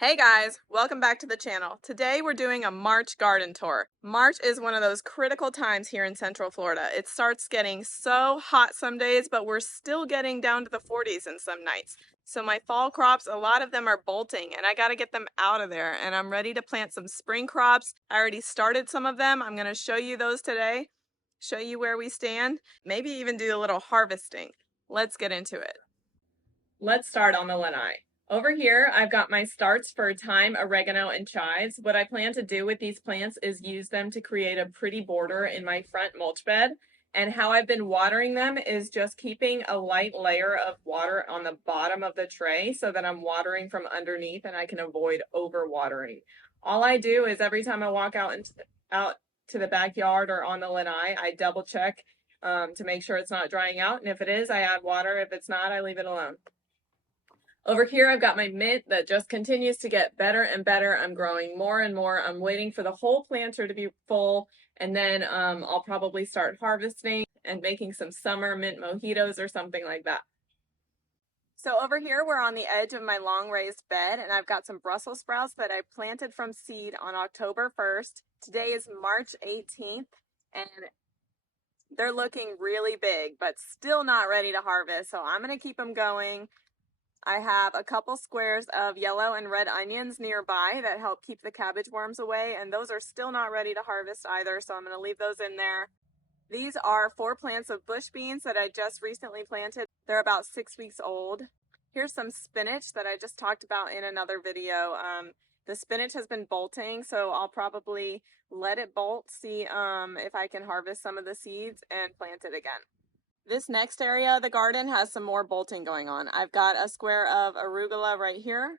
Hey guys, welcome back to the channel. Today we're doing a March garden tour. March is one of those critical times here in Central Florida. It starts getting so hot some days, but we're still getting down to the 40s in some nights. So my fall crops, a lot of them are bolting and I got to get them out of there, and I'm ready to plant some spring crops. I already started some of them. I'm going to show you those today, show you where we stand, maybe even do a little harvesting. Let's get into it. Let's start on the lanai. Over here, I've got my starts for thyme, oregano, and chives. What I plan to do with these plants is use them to create a pretty border in my front mulch bed. And how I've been watering them is just keeping a light layer of water on the bottom of the tray so that I'm watering from underneath and I can avoid over watering. All I do is every time I walk out to the backyard or on the lanai, I double check to make sure it's not drying out. And if it is, I add water. If it's not, I leave it alone. Over here, I've got my mint that just continues to get better and better. I'm growing more and more. I'm waiting for the whole planter to be full, and then I'll probably start harvesting and making some summer mint mojitos or something like that. So over here, we're on the edge of my long raised bed, and I've got some Brussels sprouts that I planted from seed on October 1st. Today is March 18th, and they're looking really big, but still not ready to harvest. So I'm going to keep them going. I have a couple squares of yellow and red onions nearby that help keep the cabbage worms away, and those are still not ready to harvest either, so I'm going to leave those in there. These are 4 plants of bush beans that I just recently planted. They're about 6 weeks old. Here's some spinach that I just talked about in another video. The spinach has been bolting, so I'll probably let it bolt, see if I can harvest some of the seeds and plant it again. This next area of the garden has some more bolting going on. I've got a square of arugula right here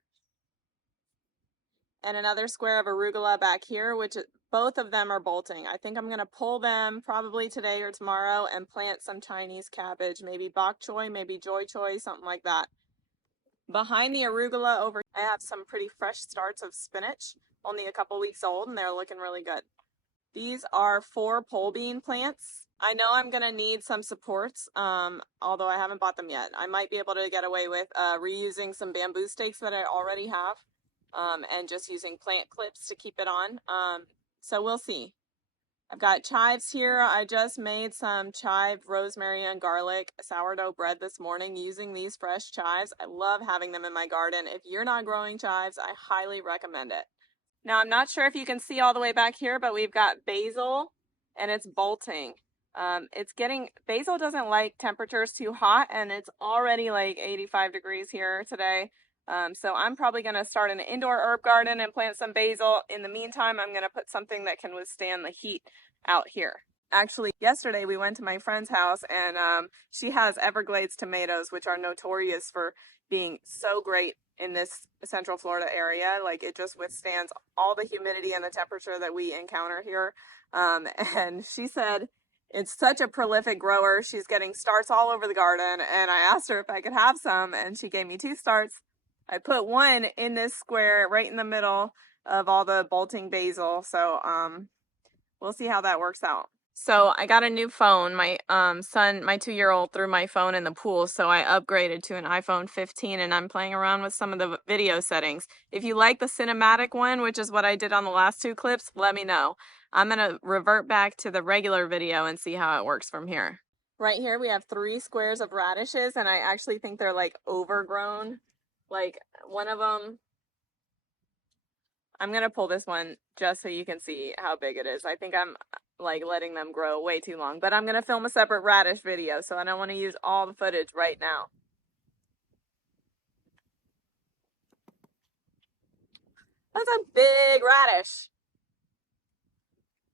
and another square of arugula back here, which both of them are bolting. I think I'm going to pull them probably today or tomorrow and plant some Chinese cabbage, maybe bok choy, maybe joy choy, something like that. Behind the arugula over, I have some pretty fresh starts of spinach, only a couple weeks old, and they're looking really good. These are 4 pole bean plants. I know I'm going to need some supports, although I haven't bought them yet. I might be able to get away with reusing some bamboo stakes that I already have and just using plant clips to keep it on. So we'll see. I've got chives here. I just made some chive, rosemary, and garlic sourdough bread this morning using these fresh chives. I love having them in my garden. If you're not growing chives, I highly recommend it. Now, I'm not sure if you can see all the way back here, but we've got basil and it's bolting. Basil doesn't like temperatures too hot, and it's already like 85 degrees here today. So I'm probably going to start an indoor herb garden and plant some basil. In the meantime, I'm going to put something that can withstand the heat out here. Actually, yesterday we went to my friend's house, and she has Everglades tomatoes, which are notorious for being so great in this Central Florida area. Like, it just withstands all the humidity and the temperature that we encounter here. And she said it's such a prolific grower. She's getting starts all over the garden, and I asked her if I could have some, and she gave me 2 starts. I put one in this square right in the middle of all the bolting basil, so we'll see how that works out. So I got a new phone. My son, my 2-year-old, threw my phone in the pool, so I upgraded to an iPhone 15, and I'm playing around with some of the video settings. If you like the cinematic one, which is what I did on the last 2 clips, let me know. I'm going to revert back to the regular video and see how it works from here. Right here we have 3 squares of radishes, and I actually think they're like overgrown. Like, one of them, I'm going to pull this one just so you can see how big it is. I think I'm like letting them grow way too long, but I'm going to film a separate radish video, so I don't want to use all the footage right now. That's a big radish.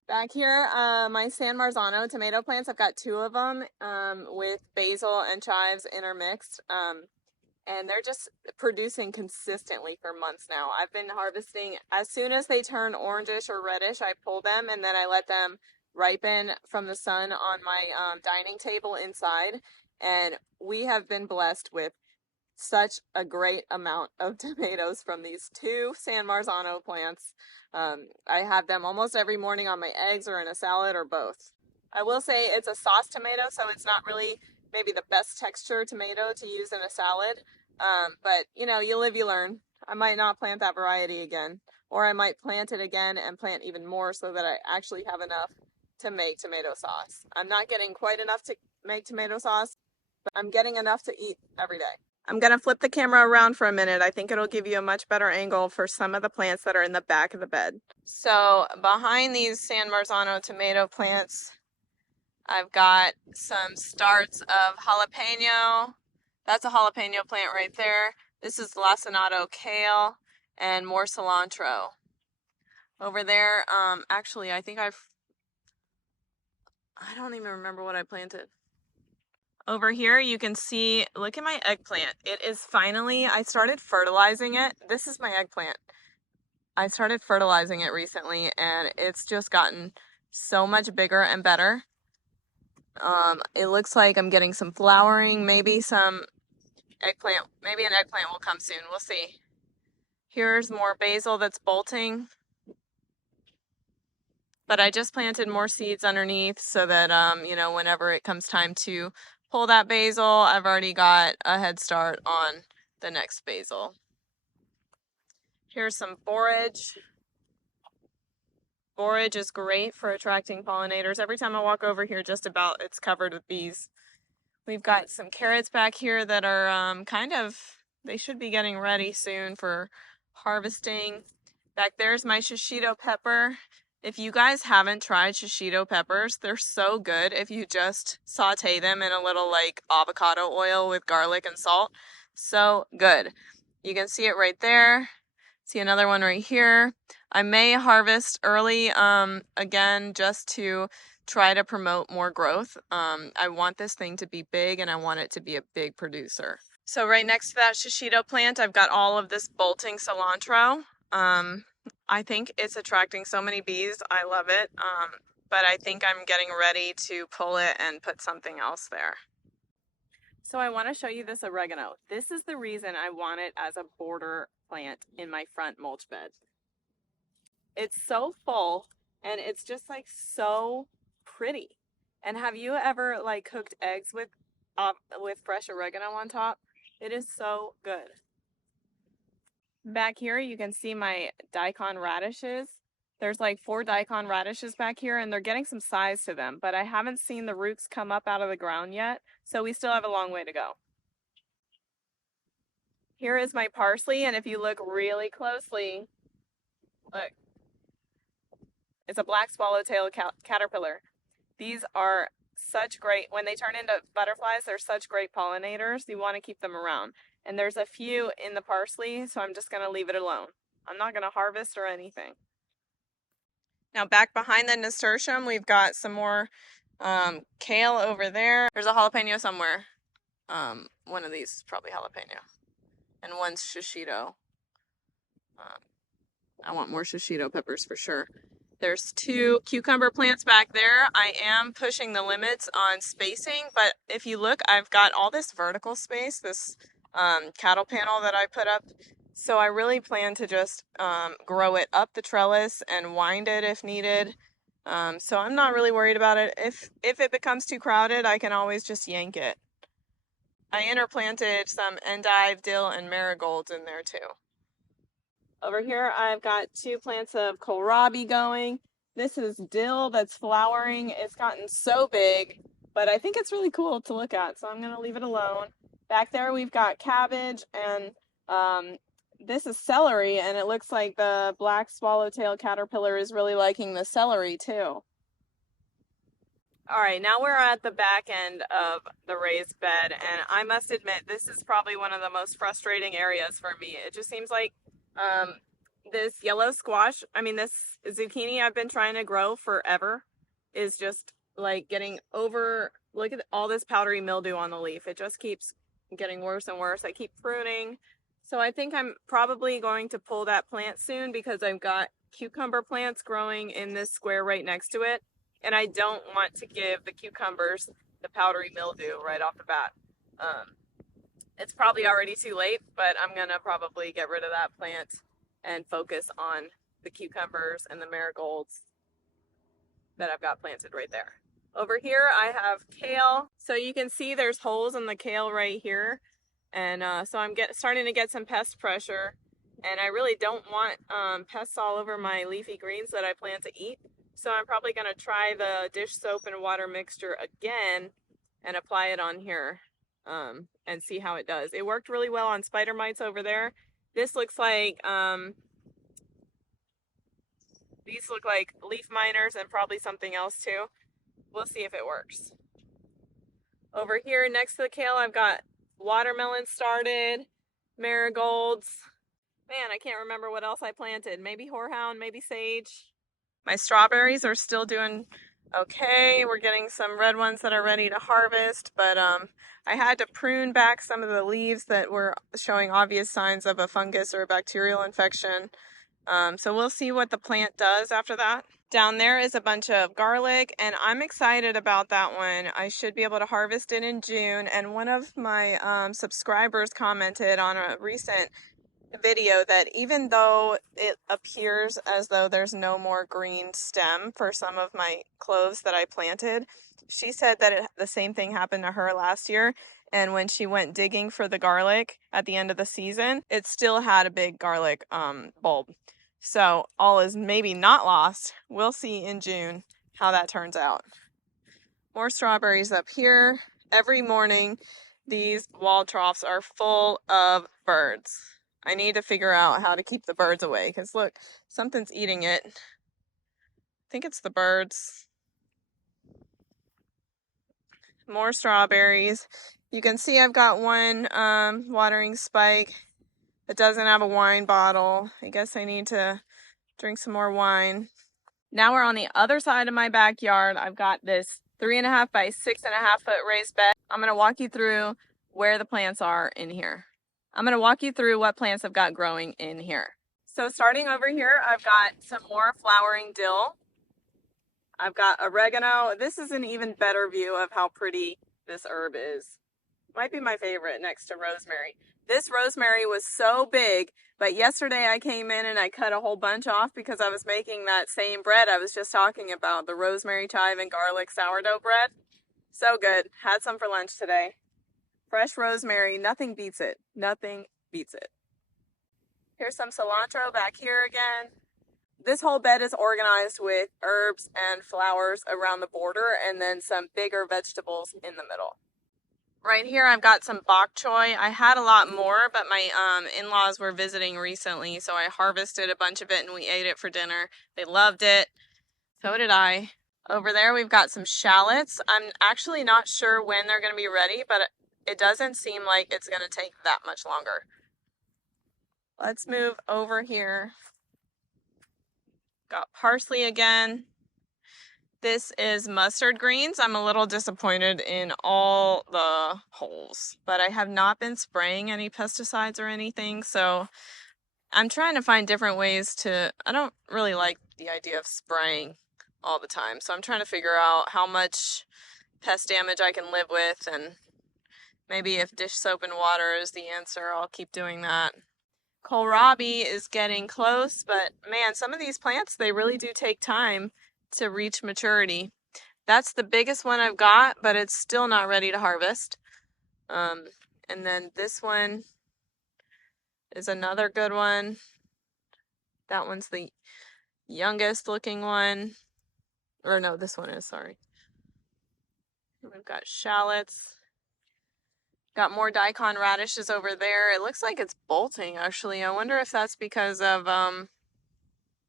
Back here, my San Marzano tomato plants, I've got 2 of them with basil and chives intermixed. And they're just producing consistently for months now. I've been harvesting as soon as they turn orangish or reddish. I pull them and then I let them ripen from the sun on my dining table inside. And we have been blessed with such a great amount of tomatoes from these 2 San Marzano plants. I have them almost every morning on my eggs or in a salad or both. I will say it's a sauce tomato, so it's not really maybe the best texture tomato to use in a salad. But, you know, you live, you learn. I might not plant that variety again, or I might plant it again and plant even more so that I actually have enough to make tomato sauce. I'm not getting quite enough to make tomato sauce, but I'm getting enough to eat every day. I'm going to flip the camera around for a minute. I think it'll give you a much better angle for some of the plants that are in the back of the bed. So behind these San Marzano tomato plants, I've got some starts of jalapeno. That's a jalapeno plant right there. This is lacinato kale and more cilantro. Over there, actually, I don't even remember what I planted. Over here, you can see, look at my eggplant. It is finally, I started fertilizing it. This is my eggplant. I started fertilizing it recently, and it's just gotten so much bigger and better. It looks like I'm getting some flowering, maybe some eggplant, maybe an eggplant will come soon. We'll see. Here's more basil that's bolting. But I just planted more seeds underneath so that, whenever it comes time to pull that basil, I've already got a head start on the next basil. Here's some borage. Borage is great for attracting pollinators. Every time I walk over here, just about it's covered with bees. We've got some carrots back here that are they should be getting ready soon for harvesting. Back there's my shishito pepper. If you guys haven't tried shishito peppers, they're so good if you just saute them in a little like avocado oil with garlic and salt. So good. You can see it right there. See another one right here. I may harvest early again just to try to promote more growth. I want this thing to be big and I want it to be a big producer. So right next to that shishito plant, I've got all of this bolting cilantro. I think it's attracting so many bees. I love it. But I think I'm getting ready to pull it and put something else there. So I want to show you this oregano. This is the reason I want it as a border plant in my front mulch bed. It's so full and it's just like so pretty. And have you ever like cooked eggs with fresh oregano on top? It is so good. Back here you can see my daikon radishes. There's like 4 daikon radishes back here and they're getting some size to them, but I haven't seen the roots come up out of the ground yet, so we still have a long way to go. Here is my parsley, and if you look really closely, look, it's a black swallowtail caterpillar. These are such great, when they turn into butterflies, they're such great pollinators. You want to keep them around. And there's a few in the parsley, so I'm just going to leave it alone. I'm not going to harvest or anything. Now back behind the nasturtium, we've got some more kale over there. There's a jalapeno somewhere. One of these is probably jalapeno. And one's shishito. I want more shishito peppers for sure. There's 2 cucumber plants back there. I am pushing the limits on spacing, but if you look, I've got all this vertical space, this cattle panel that I put up. So I really plan to just grow it up the trellis and wind it if needed. So I'm not really worried about it. If it becomes too crowded, I can always just yank it. I interplanted some endive, dill, and marigolds in there too. Over here, I've got 2 plants of kohlrabi going. This is dill that's flowering. It's gotten so big, but I think it's really cool to look at, so I'm going to leave it alone. Back there, we've got cabbage, and this is celery, and it looks like the black swallowtail caterpillar is really liking the celery, too. All right, now we're at the back end of the raised bed, and I must admit, this is probably one of the most frustrating areas for me. It just seems like this yellow squash, this zucchini I've been trying to grow forever is just like getting over, look at all this powdery mildew on the leaf. It just keeps getting worse and worse. I keep pruning. So I think I'm probably going to pull that plant soon because I've got cucumber plants growing in this square right next to it. And I don't want to give the cucumbers the powdery mildew right off the bat. It's probably already too late, but I'm going to probably get rid of that plant and focus on the cucumbers and the marigolds that I've got planted right there. Over here, I have kale. So you can see there's holes in the kale right here. And so I'm starting to get some pest pressure. And I really don't want pests all over my leafy greens that I plan to eat. So I'm probably going to try the dish soap and water mixture again and apply it on here and see how it does. It worked really well on spider mites over there. This looks like, these look like leaf miners and probably something else too. We'll see if it works. Over here next to the kale, I've got watermelon started, marigolds. Man, I can't remember what else I planted. Maybe horehound, maybe sage. My strawberries are still doing okay. We're getting some red ones that are ready to harvest, but I had to prune back some of the leaves that were showing obvious signs of a fungus or a bacterial infection. So we'll see what the plant does after that. Down there is a bunch of garlic, and I'm excited about that one. I should be able to harvest it in June, and one of my subscribers commented on a recent video that even though it appears as though there's no more green stem for some of my cloves that I planted, she said that the same thing happened to her last year, and when she went digging for the garlic at the end of the season, it still had a big garlic bulb. So all is maybe not lost. We'll see in June how that turns out. More strawberries up here. Every morning these wall troughs are full of birds. I need to figure out how to keep the birds away because look, something's eating it. I think it's the birds. More strawberries. You can see I've got one watering spike that doesn't have a wine bottle. I guess I need to drink some more wine. Now we're on the other side of my backyard. I've got this 3.5 by 6.5 foot raised bed. I'm going to walk you through where the plants are in here. I'm going to walk you through what plants I've got growing in here. So starting over here, I've got some more flowering dill. I've got oregano. This is an even better view of how pretty this herb is. Might be my favorite next to rosemary. This rosemary was so big, but yesterday I came in and I cut a whole bunch off because I was making that same bread I was just talking about, the rosemary, chive, and garlic sourdough bread. So good. Had some for lunch today. Fresh rosemary, nothing beats it. Nothing beats it. Here's some cilantro back here again. This whole bed is organized with herbs and flowers around the border and then some bigger vegetables in the middle. Right here I've got some bok choy. I had a lot more, but my in-laws were visiting recently, so I harvested a bunch of it and we ate it for dinner. They loved it. So did I. Over there we've got some shallots. I'm actually not sure when they're going to be ready, but it doesn't seem like it's going to take that much longer. Let's move over here. Got parsley again. This is mustard greens. I'm a little disappointed in all the holes, but I have not been spraying any pesticides or anything, so I'm trying to find different ways to, I don't really like the idea of spraying all the time, so I'm trying to figure out how much pest damage I can live with, and maybe if dish soap and water is the answer, I'll keep doing that. Kohlrabi is getting close, but man, some of these plants, they really do take time to reach maturity. That's the biggest one I've got, but it's still not ready to harvest. And then this one is another good one. That one's the youngest looking one. Or no, this one is, sorry. We've got shallots. Got more daikon radishes over there. It looks like it's bolting, actually. I wonder if that's because of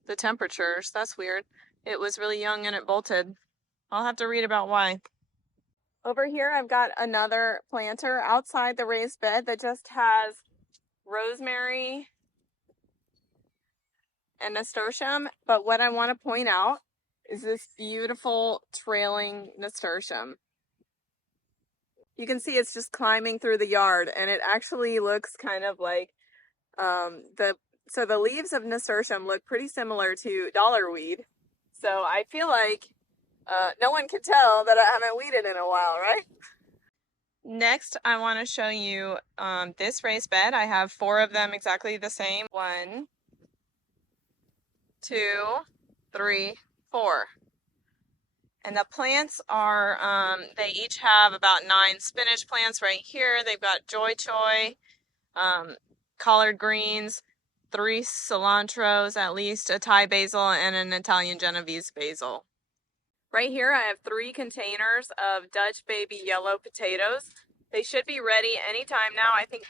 the temperatures. That's weird. It was really young and it bolted. I'll have to read about why. Over here, I've got another planter outside the raised bed that just has rosemary and nasturtium. But what I want to point out is this beautiful trailing nasturtium. You can see it's just climbing through the yard, and it actually looks kind of like so the leaves of nasturtium look pretty similar to dollarweed. So I feel like no one can tell that I haven't weeded in a while, right? Next, I want to show you this raised bed. I have 4 of them exactly the same. 1, 2, 3, 4. And the plants are, they each have about 9 spinach plants right here. They've got joy choy, collard greens. 3 cilantros at least, a Thai basil, and an Italian Genovese basil. Right here I have 3 containers of Dutch baby yellow potatoes. They should be ready anytime now. I think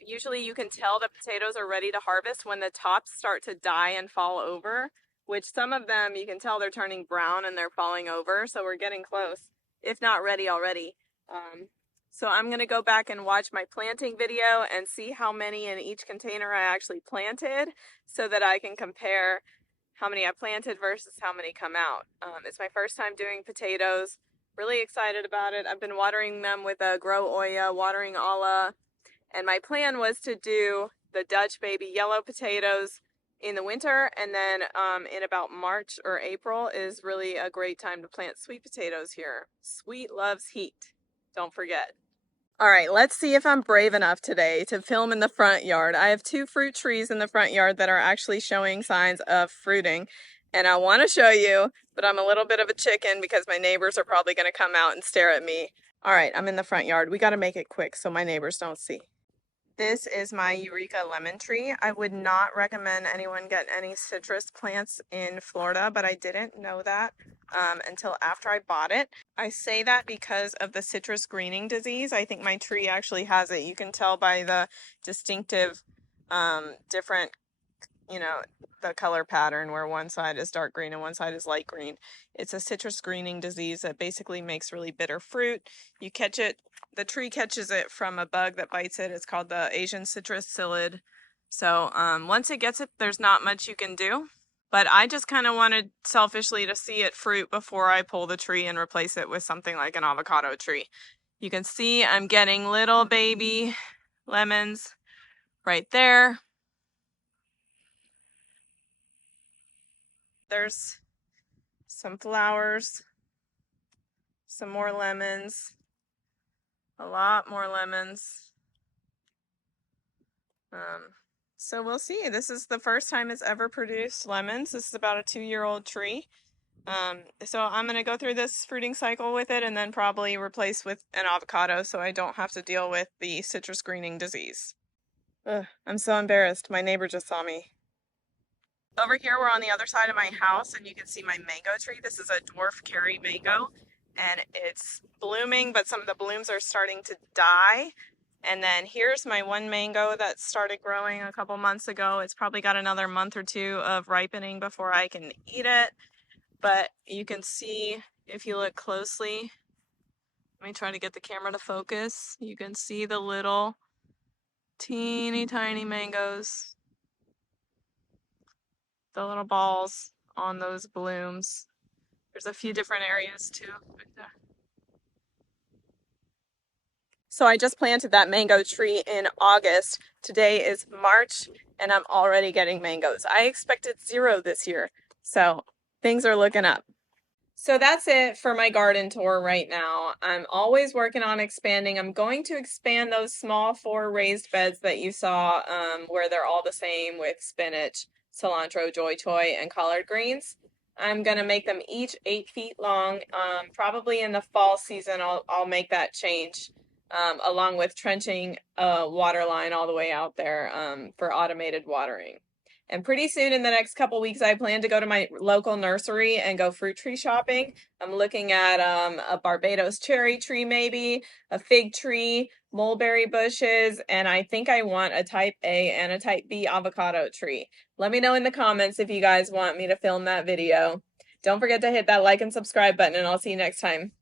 usually you can tell the potatoes are ready to harvest when the tops start to die and fall over, which some of them you can tell they're turning brown and they're falling over, so we're getting close, if not ready already. So I'm going to go back and watch my planting video and see how many in each container I actually planted so that I can compare how many I planted versus how many come out. It's my first time doing potatoes. Really excited about it. I've been watering them with a Grow Oya watering olla, and my plan was to do the Dutch baby yellow potatoes in the winter, and then in about March or April is really a great time to plant sweet potatoes here. Sweet loves heat. Don't forget. All right, let's see if I'm brave enough today to film in the front yard. I have 2 fruit trees in the front yard that are actually showing signs of fruiting, and I want to show you, but I'm a little bit of a chicken because my neighbors are probably going to come out and stare at me. All right, I'm in the front yard. We got to make it quick so my neighbors don't see. This is my Eureka lemon tree. I would not recommend anyone get any citrus plants in Florida, but I didn't know that until after I bought it. I say that because of the citrus greening disease. I think my tree actually has it. You can tell by the distinctive different, the color pattern where one side is dark green and one side is light green. It's a citrus greening disease that basically makes really bitter fruit. You catch it, the tree catches it from a bug that bites it. It's called the Asian citrus psyllid. So once it gets it, there's not much you can do. But I just kind of wanted selfishly to see it fruit before I pull the tree and replace it with something like an avocado tree. You can see I'm getting little baby lemons right there. There's some flowers, some more lemons, a lot more lemons. So we'll see. This is the first time it's ever produced lemons. This is about a 2-year-old tree. So I'm going to go through this fruiting cycle with it and then probably replace with an avocado so I don't have to deal with the citrus greening disease. Ugh, I'm so embarrassed. My neighbor just saw me. Over here, we're on the other side of my house, and you can see my mango tree. This is a dwarf Kerry mango, and it's blooming, but some of the blooms are starting to die. And then here's my one mango that started growing a couple months ago. It's probably got another month or 2 of ripening before I can eat it. But you can see, if you look closely, let me try to get the camera to focus. You can see the little teeny tiny mangoes. The little balls on those blooms. There's a few different areas too. So I just planted that mango tree in August. Today is March and I'm already getting mangoes. I expected 0 this year, so things are looking up. So that's it for my garden tour right now. I'm always working on expanding. I'm going to expand those small 4 raised beds that you saw where they're all the same with spinach, cilantro, joy choy, and collard greens. I'm going to make them each 8 feet long. Probably in the fall season, I'll make that change along with trenching a water line all the way out there for automated watering. And pretty soon in the next couple weeks, I plan to go to my local nursery and go fruit tree shopping. I'm looking at a Barbados cherry tree maybe, a fig tree, mulberry bushes, and I think I want a type A and a type B avocado tree. Let me know in the comments if you guys want me to film that video. Don't forget to hit that like and subscribe button, and I'll see you next time.